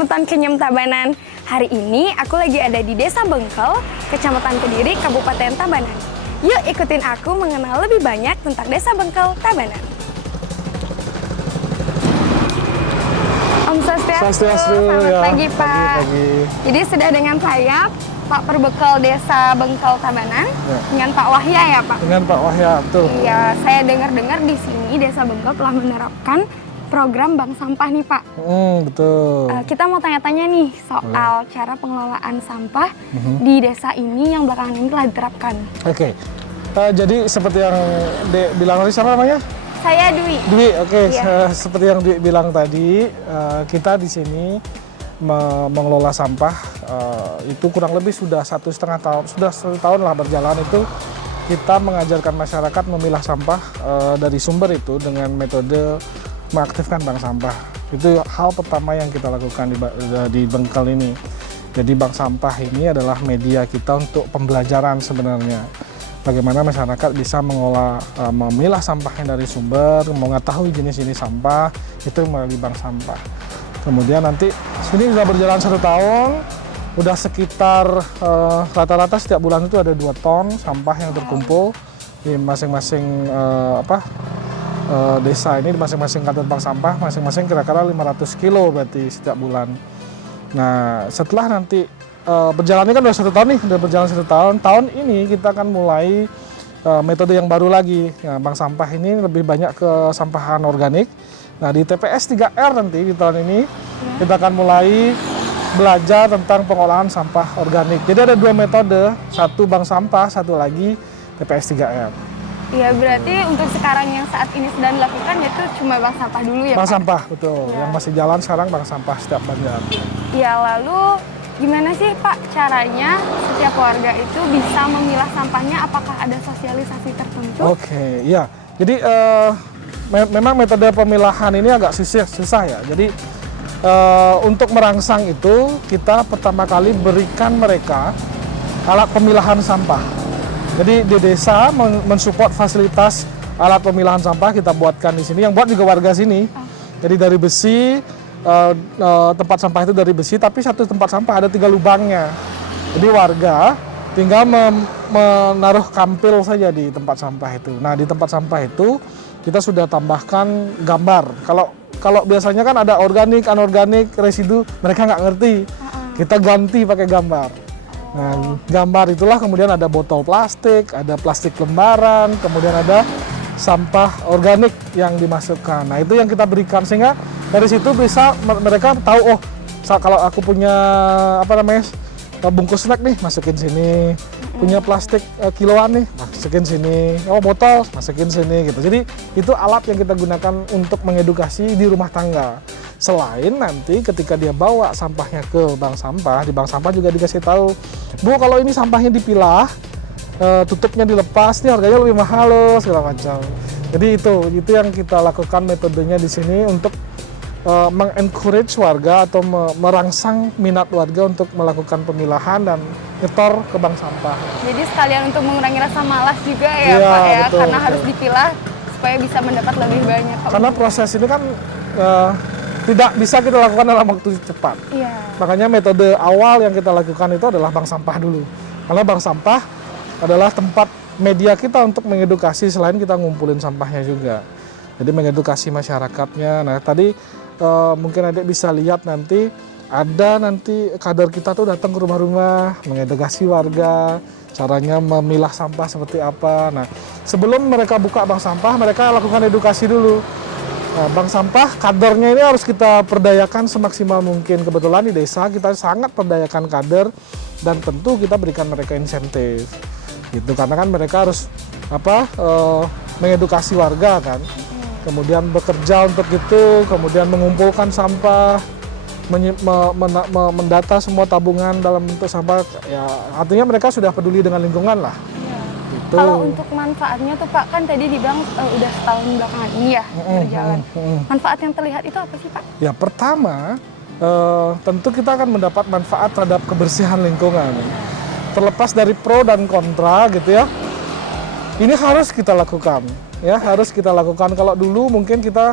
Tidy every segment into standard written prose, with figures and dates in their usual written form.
Kecamatan Kenyam Tabanan. Hari ini aku lagi ada di Desa Bengkel, Kecamatan Kediri, Kabupaten Tabanan. Yuk ikutin aku mengenal lebih banyak tentang Desa Bengkel, Tabanan. Om Swastiastu, selamat pagi Pak. Pagi. Jadi sudah dengan saya Pak Perbekel Desa Bengkel Tabanan, dengan Pak Wahya ya Pak? Dengan Pak Wahya, betul. Iya, saya dengar-dengar di sini Desa Bengkel telah menerapkan program bank sampah nih Pak. Betul. Kita mau tanya-tanya nih soal cara pengelolaan sampah di desa ini yang belakangan ini telah diterapkan. Oke. Jadi seperti yang bilang tadi, siapa namanya? Saya Dwi. Dwi, oke. Iya. Seperti yang Dwi bilang tadi, kita di sini mengelola sampah itu kurang lebih sudah 1,5 tahun, sudah 1 tahun lah berjalan itu. Kita mengajarkan masyarakat memilah sampah dari sumber itu dengan metode mengaktifkan bank sampah. Itu hal pertama yang kita lakukan di Bengkel ini. Jadi bank sampah ini adalah media kita untuk pembelajaran sebenarnya. Bagaimana masyarakat bisa mengolah, memilah sampahnya dari sumber, mengetahui jenis-jenis sampah, itu melalui bank sampah. Kemudian nanti sini sudah berjalan 1 tahun, udah sekitar rata-rata setiap bulan itu ada 2 ton sampah yang terkumpul di masing-masing desa ini, di masing-masing kantor bank sampah, masing-masing kira-kira 500 kilo berarti setiap bulan. Nah, setelah nanti berjalannya kan udah 1 tahun nih, udah berjalan 1 tahun. Tahun ini kita akan mulai metode yang baru lagi. Nah, bank sampah ini lebih banyak ke sampahan organik. Nah, di TPS 3R nanti di tahun ini kita akan mulai belajar tentang pengolahan sampah organik. Jadi ada 2 metode, satu bank sampah, satu lagi TPS 3R. Iya, berarti untuk sekarang yang saat ini sedang dilakukan yaitu cuma bank sampah dulu ya Bank Pak? sampah, betul. Ya. Yang masih jalan sekarang bank sampah setiap banjar. Iya, lalu gimana sih Pak caranya setiap warga itu bisa memilah sampahnya? Apakah ada sosialisasi tertentu? Oke, ya. Jadi memang metode pemilahan ini agak susah ya. Jadi untuk merangsang itu kita pertama kali berikan mereka alat pemilahan sampah. Jadi di desa mensupport fasilitas alat pemilahan sampah kita buatkan di sini. Yang buat juga warga sini. Jadi dari besi, tempat sampah itu dari besi, tapi satu tempat sampah ada 3 lubangnya. Jadi warga tinggal menaruh kampil saja di tempat sampah itu. Nah, di tempat sampah itu kita sudah tambahkan gambar. Kalau biasanya kan ada organik, anorganik, residu, mereka nggak ngerti. Kita ganti pakai gambar. Nah, gambar itulah kemudian ada botol plastik, ada plastik lembaran, kemudian ada sampah organik yang dimasukkan. Nah, itu yang kita berikan sehingga dari situ bisa mereka tahu, oh, kalau aku punya bungkus snack nih, masukin sini. Punya plastik kiloan nih, masukin sini. Oh, botol, masukin sini gitu. Jadi itu alat yang kita gunakan untuk mengedukasi di rumah tangga. Selain nanti ketika dia bawa sampahnya ke bank sampah, di bank sampah juga dikasih tahu, Bu, kalau ini sampahnya dipilah, tutupnya dilepas, nih harganya lebih mahal loh, segala macam. Jadi itu yang kita lakukan metodenya di sini untuk mengencourage warga atau merangsang minat warga untuk melakukan pemilahan dan nyetor ke bank sampah. Jadi sekalian untuk mengurangi rasa malas juga ya Pak ya, betul, karena harus dipilah supaya bisa mendapat lebih banyak. Karena proses ini kan tidak bisa kita lakukan dalam waktu cepat. Iya. Makanya metode awal yang kita lakukan itu adalah bank sampah dulu. Karena bank sampah adalah tempat media kita untuk mengedukasi selain kita ngumpulin sampahnya juga. Jadi mengedukasi masyarakatnya. Nah, tadi mungkin adik bisa lihat nanti ada kader kita tuh datang ke rumah-rumah mengedukasi warga caranya memilah sampah seperti apa. Nah, sebelum mereka buka bank sampah, mereka lakukan edukasi dulu. Nah, bank sampah kadernya ini harus kita perdayakan semaksimal mungkin. Kebetulan di desa kita sangat perdayakan kader dan tentu kita berikan mereka insentif. Gitu, karena kan mereka harus mengedukasi warga kan. Kemudian bekerja untuk itu, kemudian mengumpulkan sampah, mendata semua tabungan dalam bentuk sampah. Ya, artinya mereka sudah peduli dengan lingkungan lah. Gitu. Kalau untuk manfaatnya tuh Pak, kan tadi dibilang udah setahun belakangan ini ya berjalan. Manfaat yang terlihat itu apa sih Pak? Ya, pertama tentu kita akan mendapat manfaat terhadap kebersihan lingkungan. Terlepas dari pro dan kontra gitu ya. Ini harus kita lakukan. Ya, harus kita lakukan. Kalau dulu mungkin kita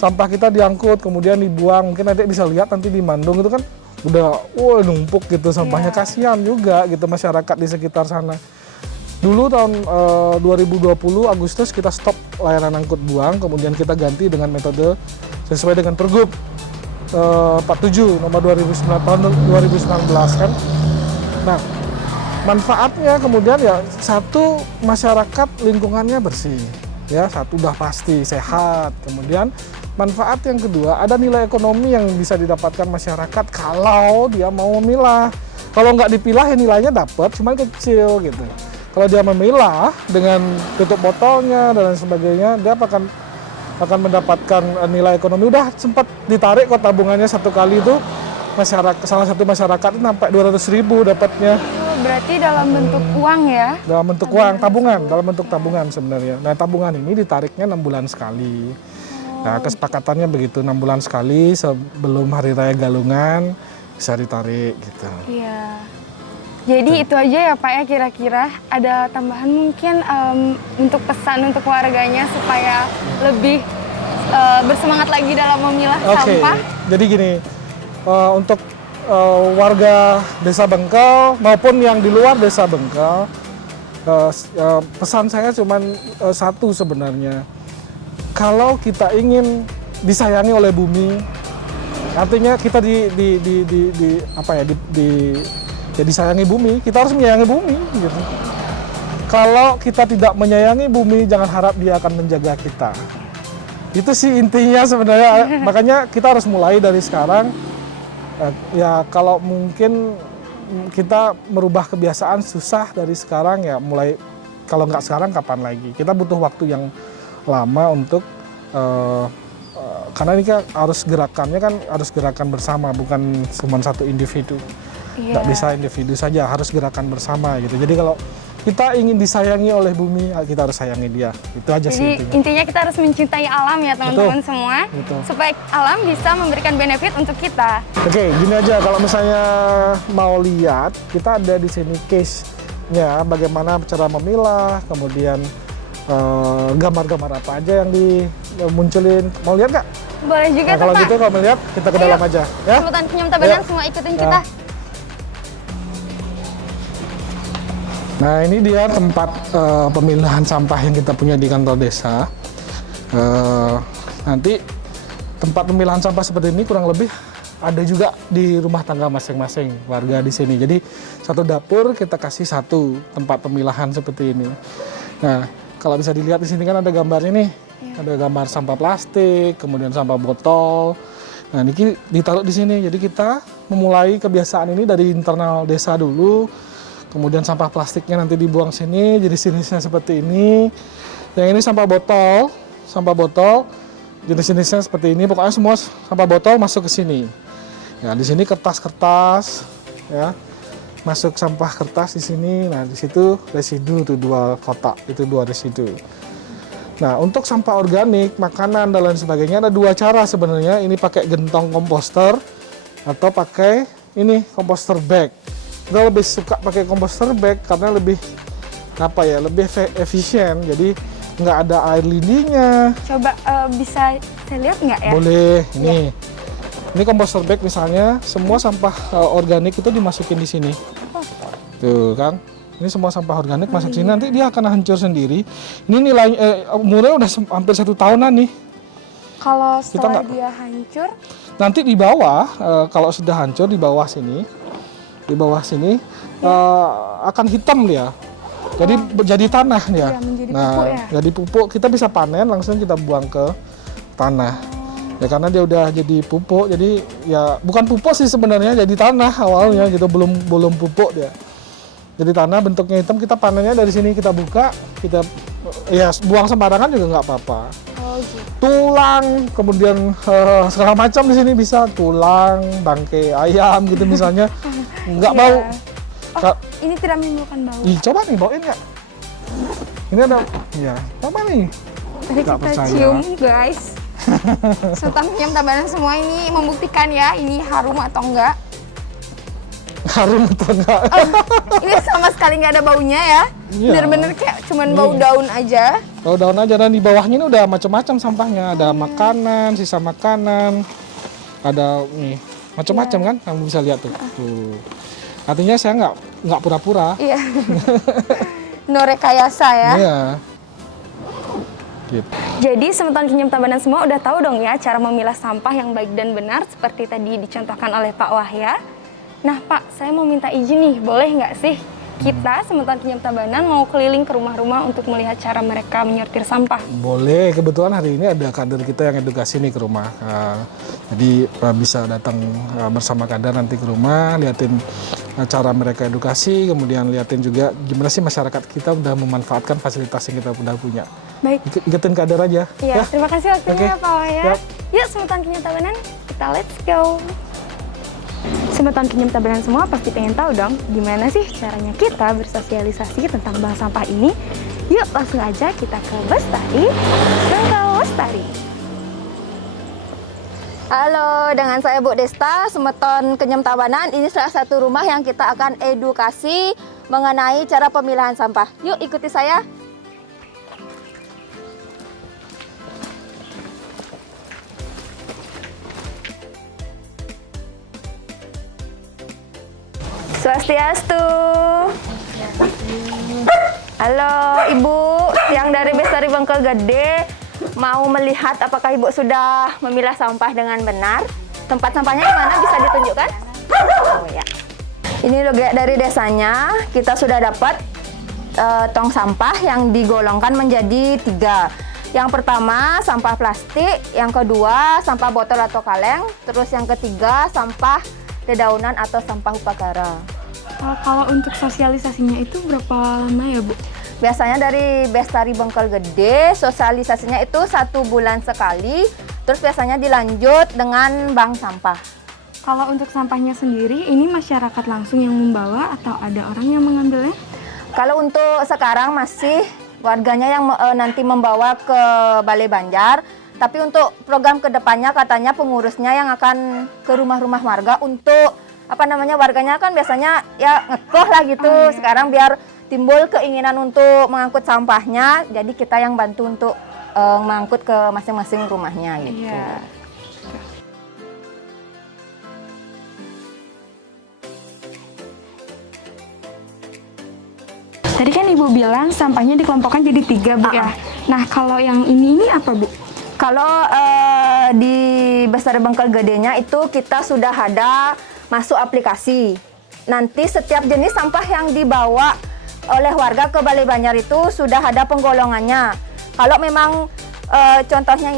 sampah kita diangkut kemudian dibuang. Mungkin nanti bisa lihat nanti di Mandung itu kan udah numpuk gitu sampahnya. Kasihan juga gitu masyarakat di sekitar sana. Dulu tahun 2020 Agustus kita stop layanan angkut buang, kemudian kita ganti dengan metode sesuai dengan Pergub 47 nomor 2019 tahun 2019 kan. Nah, manfaatnya kemudian ya satu, masyarakat lingkungannya bersih. Ya, satu udah pasti sehat. Kemudian manfaat yang kedua, ada nilai ekonomi yang bisa didapatkan masyarakat kalau dia mau memilah. Kalau nggak dipilah ya nilainya dapat, cuman kecil gitu. Kalau dia memilah dengan tutup botolnya dan lain sebagainya, dia akan mendapatkan nilai ekonomi. Udah sempat ditarik kok tabungannya satu kali itu, salah satu masyarakat itu sampai 200.000 dapatnya. Berarti dalam bentuk uang ya? Dalam bentuk uang, tabungan, dalam bentuk tabungan sebenarnya. Nah, tabungan ini ditariknya 6 bulan sekali. Nah, kesepakatannya begitu, 6 bulan sekali sebelum Hari Raya Galungan bisa ditarik gitu. Iya. Jadi itu aja ya Pak ya, kira-kira ada tambahan mungkin untuk pesan untuk warganya supaya lebih bersemangat lagi dalam memilah sampah? Jadi gini, untuk warga Desa Bengkel maupun yang di luar Desa Bengkel, pesan saya cuma satu sebenarnya. Kalau kita ingin disayangi oleh bumi, artinya kita disayangi bumi, kita harus menyayangi bumi gitu. Kalau kita tidak menyayangi bumi, jangan harap dia akan menjaga kita. Itu sih intinya sebenarnya. Makanya kita harus mulai dari sekarang. Ya kalau mungkin kita merubah kebiasaan susah dari sekarang ya, mulai kalau nggak sekarang kapan lagi. Kita butuh waktu yang lama untuk karena ini kan harus gerakan bersama, bukan cuma satu individu. Nggak bisa individu saja, harus gerakan bersama gitu. Jadi kalau kita ingin disayangi oleh bumi, kita harus sayangi dia. Itu aja sih intinya. Intinya kita harus mencintai alam ya teman-teman semua. Betul. Supaya alam bisa memberikan benefit untuk kita. Oke, gini aja, kalau misalnya mau lihat, kita ada di sini case-nya bagaimana cara memilah, kemudian gambar-gambar apa aja yang dimunculin. Mau lihat nggak? Boleh juga tuh kalau Pak. gitu kalau mau lihat, kita ke dalam aja. Ya? Sambutan Senyum Tabanan semua ikutin kita. Nah, ini dia tempat pemilahan sampah yang kita punya di kantor desa. Nanti tempat pemilahan sampah seperti ini kurang lebih ada juga di rumah tangga masing-masing warga di sini. Jadi satu dapur kita kasih satu tempat pemilahan seperti ini. Nah, kalau bisa dilihat di sini kan ada gambarnya nih. Ada gambar sampah plastik, kemudian sampah botol. Nah, ini ditaruh di sini. Jadi kita memulai kebiasaan ini dari internal desa dulu. Kemudian sampah plastiknya nanti dibuang sini, jadi jenisnya seperti ini. Yang ini sampah botol, jenis-jenisnya seperti ini. Pokoknya semua sampah botol masuk ke sini. Ya, di sini kertas-kertas, ya, masuk sampah kertas di sini. Nah, di situ residu tuh 2 kotak, itu 2 residu. Nah, untuk sampah organik, makanan dan lain sebagainya ada 2 cara sebenarnya. Ini pakai gentong komposter atau pakai ini komposter bag. Kita lebih suka pakai komposter bag karena lebih efisien. Jadi nggak ada air lindihnya. Coba bisa saya lihat nggak ya? Boleh. Ini komposter bag misalnya, semua sampah organik itu dimasukin di sini. Tuh kan. Ini semua sampah organik masuk sini, nanti dia akan hancur sendiri. Ini nilai umurnya udah hampir 1 tahunan nih. Kalau setelah dia hancur? Nanti di bawah, kalau sudah hancur di bawah sini akan hitam dia. Jadi jadi tanah dia. Menjadi pupuk ya? Jadi pupuk, kita bisa panen langsung kita buang ke tanah. Ya karena dia udah jadi pupuk, jadi ya bukan pupuk sih sebenarnya, jadi tanah awalnya gitu, belum pupuk dia. Jadi tanah bentuknya hitam, kita panennya dari sini, kita buka, kita ya buang sembarangan juga nggak apa-apa. Gitu. Tulang, kemudian segala macam di sini bisa, tulang, bangkai ayam gitu misalnya, nggak bau. Ini tidak menimbulkan bau. Coba nih bawain nggak? Ini ada, ya coba nih. Tadi kita cium guys. Senyum Tabanan semua ini membuktikan ya, ini harum atau enggak. harum atau enggak. Ini sama sekali nggak ada baunya ya. Iya. Bener-bener kayak cuman bau daun aja. Bau daun aja, dan di bawahnya ini udah macam-macam sampahnya. Ada makanan, sisa makanan, ada nih macam-macam kan, kamu bisa lihat tuh. Tuh. Artinya saya nggak pura-pura. Iya. No rekayasa ya. Iya. Gitu. Jadi Semeton Kinyam Tabanan semua udah tahu dong ya cara memilah sampah yang baik dan benar seperti tadi dicontohkan oleh Pak Wahya. Nah Pak, saya mau minta izin nih, boleh nggak sih kita Semeton Kinyam Tabanan mau keliling ke rumah-rumah untuk melihat cara mereka menyortir sampah? Boleh, kebetulan hari ini ada kader kita yang edukasi nih ke rumah. Jadi bisa datang bersama kader nanti ke rumah, liatin cara mereka edukasi, kemudian liatin juga gimana sih masyarakat kita udah memanfaatkan fasilitas yang kita udah punya. Baik. Ikutin kader aja. Iya, terima kasih waktunya Oke. Pak Wahya. Yap. Yuk Semeton Kinyam Tabanan, kita let's go. Semeton Kinyam Tabanan semua pasti pengen tahu dong gimana sih caranya kita bersosialisasi tentang bank sampah ini. Yuk langsung aja kita ke Bestari, Bengkel Lestari. Halo, dengan saya Bu Desta, Semeton Kinyam Tabanan. Ini salah satu rumah yang kita akan edukasi mengenai cara pemilahan sampah. Yuk ikuti saya. Swastiastu. Halo Ibu, yang dari Bestari Bengkel Gede mau melihat apakah Ibu sudah memilah sampah dengan benar? Tempat sampahnya di mana, bisa ditunjukkan? Oh ya. Ini logo dari desanya, kita sudah dapat tong sampah yang digolongkan menjadi 3. Yang pertama sampah plastik, yang kedua sampah botol atau kaleng, terus yang ketiga sampah dedaunan atau sampah upakara. Kalau untuk sosialisasinya itu berapa lama ya Bu? Biasanya dari Bestari Bengkel Gede, sosialisasinya itu 1 bulan sekali, terus biasanya dilanjut dengan bank sampah. Kalau untuk sampahnya sendiri, ini masyarakat langsung yang membawa atau ada orang yang mengambilnya? Kalau untuk sekarang masih warganya yang nanti membawa ke Balai Banjar, tapi untuk program kedepannya katanya pengurusnya yang akan ke rumah-rumah warga untuk warganya kan biasanya ya ngekoh lah gitu. Sekarang biar timbul keinginan untuk mengangkut sampahnya, jadi kita yang bantu untuk mengangkut ke masing-masing rumahnya gitu. Iya. Tadi kan Ibu bilang sampahnya dikelompokkan jadi 3 Bu ya. Nah kalau yang ini apa Bu? Kalau di Bestari Bengkel Gedenya itu kita sudah ada masuk aplikasi. Nanti setiap jenis sampah yang dibawa oleh warga ke Balai Banjar itu sudah ada penggolongannya. Kalau memang contohnya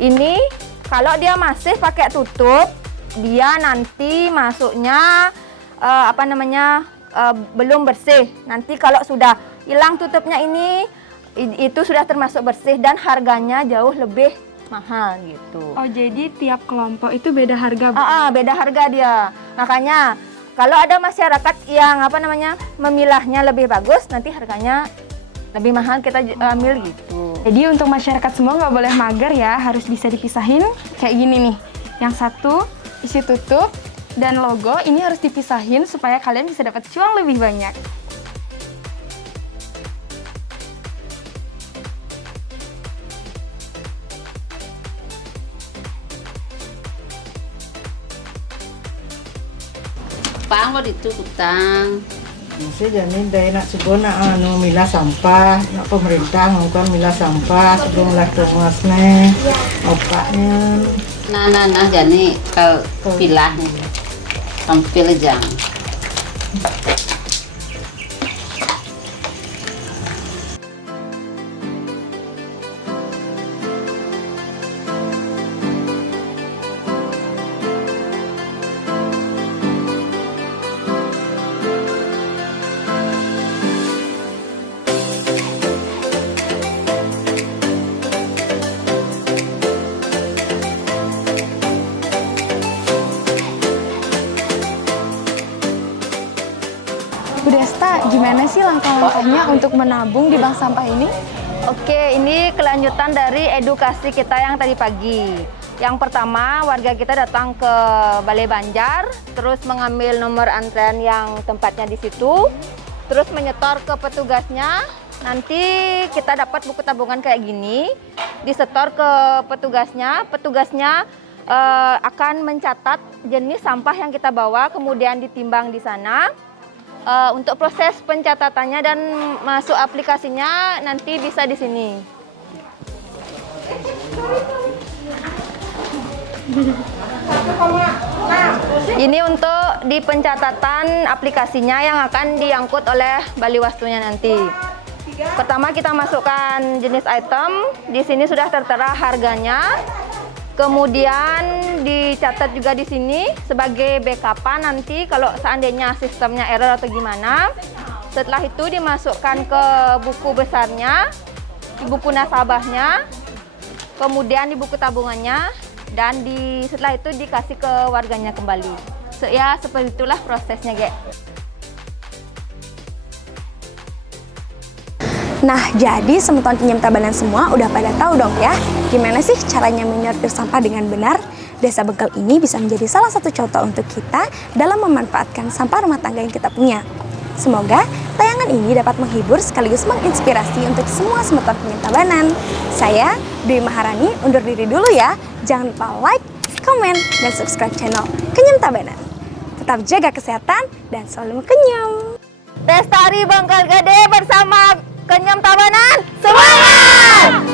ini kalau dia masih pakai tutup, dia nanti masuknya belum bersih. Nanti kalau sudah hilang tutupnya ini, itu sudah termasuk bersih dan harganya jauh lebih mahal gitu. Oh jadi tiap kelompok itu beda harga Bu? Beda harga dia. Makanya kalau ada masyarakat yang memilahnya lebih bagus, nanti harganya lebih mahal kita ambil gitu. Jadi untuk masyarakat semua nggak boleh mager ya, harus bisa dipisahin kayak gini nih. Yang satu isi tutup dan logo ini harus dipisahin supaya kalian bisa dapat cuan lebih banyak. Pang lo itu kutang. Mesti jadi dari nak sebona milah sampah, nak pemerintah ngomongkan milah sampah sebelum lah kemasnya, opaknya. Nah jadi kalau pilah tampil jang. Bu Desta, gimana sih langkah-langkahnya untuk menabung di bank sampah ini? Oke, ini kelanjutan dari edukasi kita yang tadi pagi. Yang pertama, warga kita datang ke Balai Banjar, terus mengambil nomor antrean yang tempatnya di situ, terus menyetor ke petugasnya. Nanti kita dapat buku tabungan kayak gini, disetor ke petugasnya. Petugasnya akan mencatat jenis sampah yang kita bawa, kemudian ditimbang di sana. Untuk proses pencatatannya dan masuk aplikasinya nanti bisa di sini. Ini untuk di pencatatan aplikasinya yang akan diangkut oleh Baliwastunya nanti. Pertama kita masukkan jenis item, di sini sudah tertera harganya. Kemudian dicatat juga di sini sebagai backup nanti kalau seandainya sistemnya error atau gimana. Setelah itu dimasukkan ke buku besarnya, di buku nasabahnya, kemudian di buku tabungannya, dan setelah itu dikasih ke warganya kembali. Ya seperti itulah prosesnya, Ge. Nah, jadi teman-teman Kenyam Tabanan semua udah pada tahu dong ya, gimana sih caranya menyortir sampah dengan benar? Desa Bengkel ini bisa menjadi salah satu contoh untuk kita dalam memanfaatkan sampah rumah tangga yang kita punya. Semoga tayangan ini dapat menghibur sekaligus menginspirasi untuk semua teman-teman Kenyam Tabanan. Saya, Dwi Maharani, undur diri dulu ya. Jangan lupa like, komen, dan subscribe channel Kenyam Tabanan. Tetap jaga kesehatan dan selalu kenyam. Lestari Bengkel Gede bersama Kenyam Tabanan, semangat!